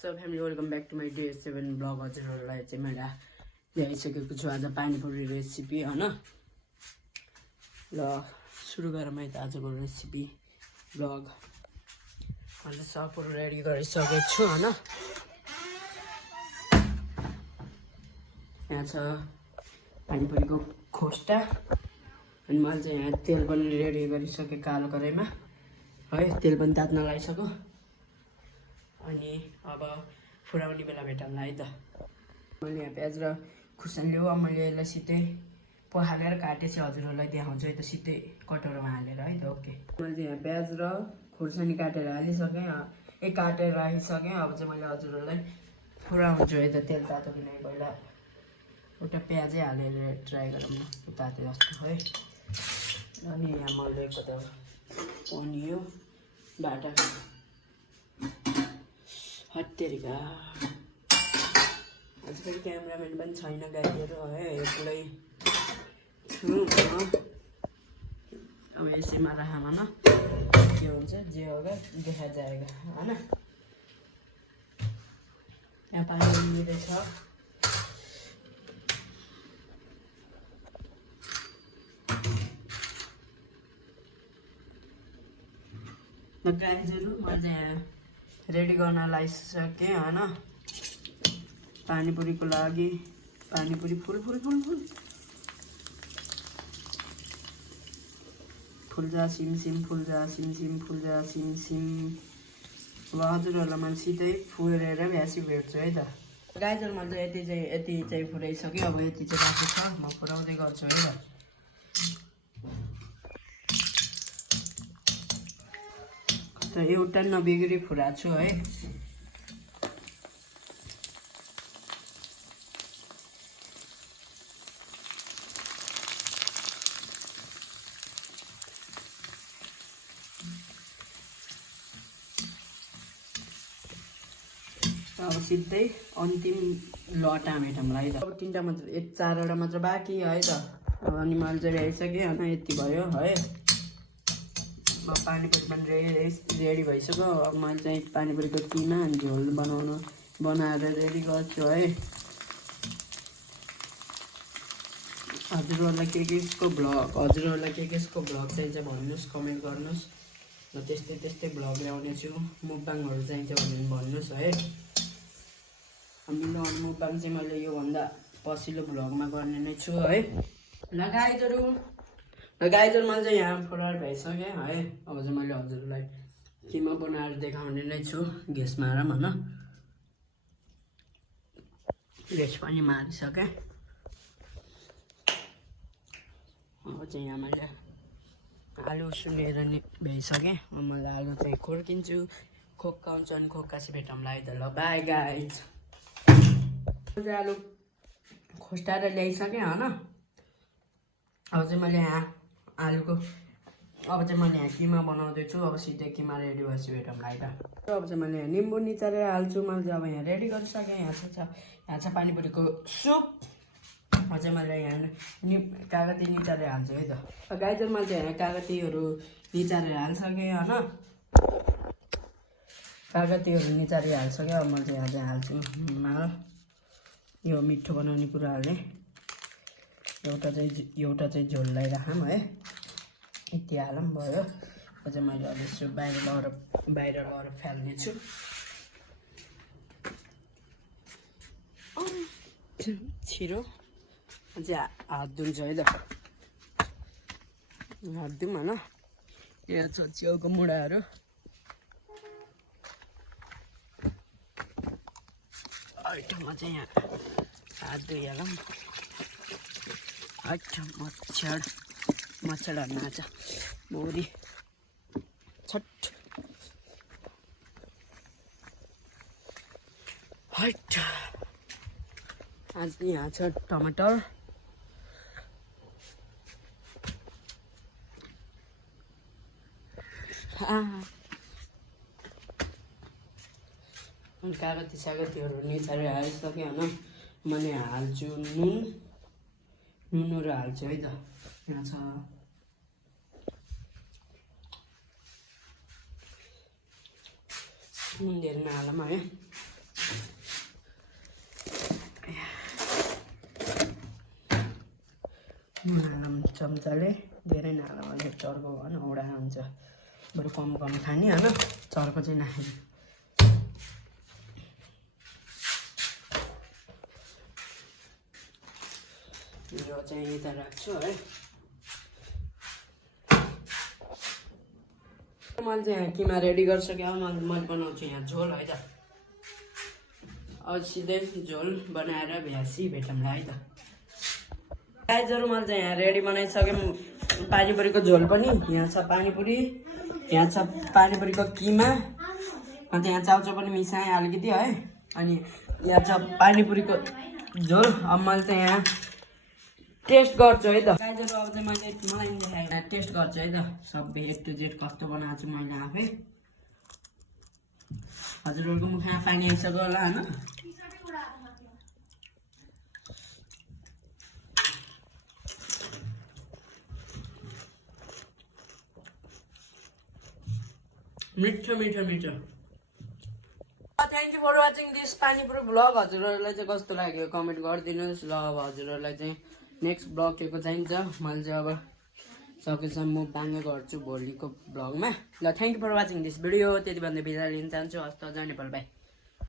What's up family, welcome back to my day 7 vlog. हजुरहरुलाई चाहिँ मैले ल्याइसकेको छु आज पानीपुरी रेसिपी हैन। ल सुरु गरौँ है त आजको रेसिपी vlog। मैले सबहरु रेडी गरिसकेको छु हैन। यहाँ छ पानीपुरीको खोस्टा अनि मैले चाहिँ यहाँ तेल पनि रेडी गरिसके कालो कराईमा है, तेल पनि तात्न लागिसक्यो। अनि अब फुराउने बेला भेटौँला है त। मैले यहाँ प्याज र खुर्सानी लियो, मैले यसलाई सिधै पखालेर काटेपछि हजुरहरूलाई देखाउँछु है त, सिधै कटोरामा हालेर है त। ओके, मैले यहाँ प्याज र खुर्सानी काटेर हालिसकेँ, काटेर राखिसकेँ। अब चाहिँ मैले हजुरहरूलाई फुराउँछु है त। तेल तातो किनकि पहिला एउटा प्याजै हालेर ट्राई गरौँ न ताते जस्तो है। अनि यहाँ मैले कता पनियो बाटा हत्तेरिका आजकल क्यामेराम्यान पनि छैन गाडीहरू है, एक्लै छु। अब यसैमा राखामा न के हुन्छ, जे होगा देखा जाएगा हैन। यहाँ पानी मिलेछ। गाइजहरु मैले यहाँ रेडी गर्न लागिसकेँ हैन। पानीपुरीको लागि पानीपुरी फुल फुल फुल फुल फुल्जा सिम सिम फुल्जा सिम सिम फुल्जा सिम सिम। अब हजुरहरूलाई मैले सिधै फुरेर भ्यासी भेट्छु है त। गाइजहरु मैले यति चाहिँ फुराइसक्यो। अब यति चाहिँ बाँकी छ, म फुराउँदै गर्छु है त। त एउटा नबिग्री फुराछु है। अब सिधै अन्तिम लटा मेटौँला है त। अब 3टा मात्र 4वटा मात्र बाँकी है त। अनि मैले चाहिँ भ्याइसकेँ होइन, यति भयो है। पानीपुरी पनि रेडी भइसक्यो। अब मैले चाहिँ पानीपुरीको किमा झोल बनाएर रेडी गर्छु है। हजुरहरूलाई केको भ्लग चाहिन्छ भन्नुहोस्, कमेन्ट गर्नुहोस्। म त्यस्तै भ्लग ल्याउने छु। मुक्बाङहरू चाहिन्छ भने भन्नुहोस् है। मेरो मुक्बाङ चाहिँ मैले योभन्दा पछिल्लो भ्लगमा गर्ने नै छु है। ल गाइजहरु मैले चाहिँ यहाँ फुराएर भइसकेँ है। अब चाहिँ मैले हजुरलाई किमा बनाएर देखाउने नै छु। ग्यास मारौँ होइन, ग्यास पनि मारिसकेँ। अब चाहिँ यहाँ मैले आलु उसिनेर नि भइसकेँ। अब मैले आलु चाहिँ खोर्किन्छु, खोक्का हुन्छ अनि खोक्का चाहिँ भेटौँला है त। ल बाई गाइज। आलु खोस्टाएर ल्याइसकेँ होइन। अब चाहिँ मैले यहाँ किमा बनाउँदैछु। अब सिधै किमा रेडी भएपछि भेटौँला है त। अब चाहिँ मैले यहाँ निम्बु निचारेर हाल्छु। मैले चाहिँ अब यहाँ रेडी गरिसकेँ। यहाँ छ पानीपुरीको सुप। अब चाहिँ मैले यहाँ कागती निचारेर हाल्छु है त। गाइजहरु मैले चाहिँ यहाँ कागतीहरू निचारेर हालिसकेँ होइन। कागतीहरू निचारेर हालिसकेँ। अब मैले चाहिँ यहाँ चाहिँ हाल्छु यो मिठो बनाउने कुराहरूले। एउटा चाहिँ झोललाई राखौँ है, यति हालौँ भयो। अझै मैले अब यसो बाहिर लगेर फाल्नेछु। छिरो अझै हात धुन्छु है त। हात धुऊँ होइन। यहाँ छ च्याउको मुढाहरू। आइटममा चाहिँ यहाँ हात धुइहालौँ। मच्छरहरू नाच मोरी छट हाइट। आज यहाँ छ टमाटर, अनि कागतीहरू निचारेर हालिसकेँ होइन। मैले हाल्छु नुनहरू हाल्छु है त। यहाँ छ नुन धेरै नहालौँ है। नहाल्नु चम्चाले धेरै नहाल्नु भने चर्को भएन औडा हुन्छ बरु कम कम खाने होइन चर्को चाहिँ नखाने यो चाहिँ यता राख्छु है मैले चाहिँ यहाँ किमा रेडी गरिसकेँ मैले बनाउँछु यहाँ झोल है त अब सिधै झोल बनाएर भ्यासी भेटौँला है त गाइजहरू मैले चाहिँ यहाँ रेडी बनाइसकेँ पानीपुरीको झोल पनि यहाँ छ पानीपुरी यहाँ छ पानीपुरीको किमा अन्त यहाँ चाउचाउ पनि मिसाएँ अलिकति है अनि यहाँ छ पानीपुरीको झोल अब मैले चाहिँ यहाँ टेस्ट गर्छु है त गाइजहरू अब चाहिँ मलाई देखाएँ टेस्ट गर्छु है त सबै A to Z कस्तो बनाएको छु मैले आफै हजुरहरूको मुखमा पानी आइसक्यो होला होइन मिठो मिठो मिठो thank you for watching this panipuri vlog हजुरहरूलाई चाहिँ कस्तो लाग्यो कमेन्ट गरिदिनुहोस् ल अब हजुरहरूलाई चाहिँ नेक्स्ट ब्लग के को चाहिन्छ मैले चाहिँ अब सकेसम्म म बाङ्गे गर्छु भोलिको ब्लगमा ल thank you for watching this video त्यति भन्दा बिदा लिन चाहन्छु हस्त नेपाल बाई